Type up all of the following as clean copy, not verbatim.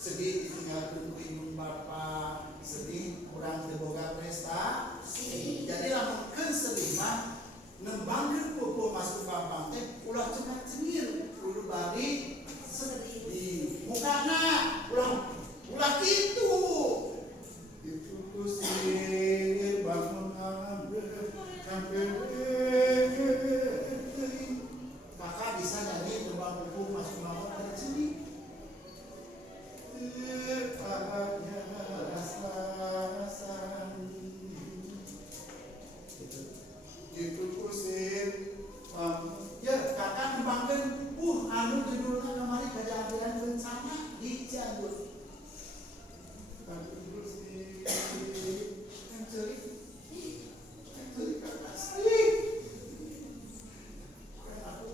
sedih ditinggalkan ku ibu bapa, sedih kurang teboga prestasi. Jadi lamunkeun sedih mah nembangkeun pupuh masuk bambang teh ulah cenah cenir kudu bari sedih di mukana ulah kitu. Itu kusir bangun kakak bisa nyanyi tembang pupuh masuk bambang teh cenir. Bahagia rasa-rasa itu kusir ya kakak ngembangkan anu judulnya namanya kejadian bencana di Cianjur. Kakak sedih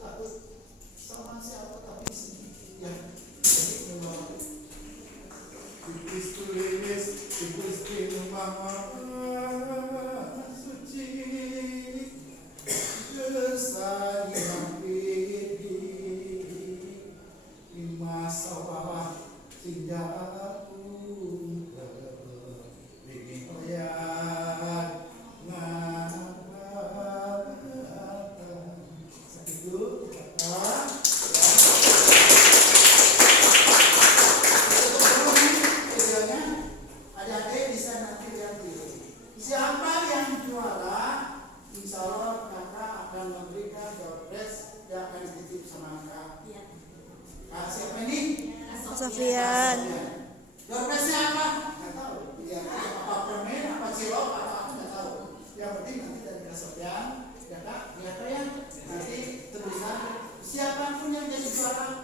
aku sama siapa tapi sedih ya. Jadi memang tulis di Maha Suci kesayangan di masa wabah tidak aku bikin koyak ngabah segitu siapa yang juara, insya Allah kakak akan memberikan door prize yang akan dititip sama kakak. Iya. Siapa ini? Sofian. Door prize-nya apa? Nggak tahu. Ya, apa permen, apa cilok, apa aku nggak tahu. Yang penting nanti dari Kak Sofian, ya kak, lihat ya. Nanti tulisan siapapun yang jadi juara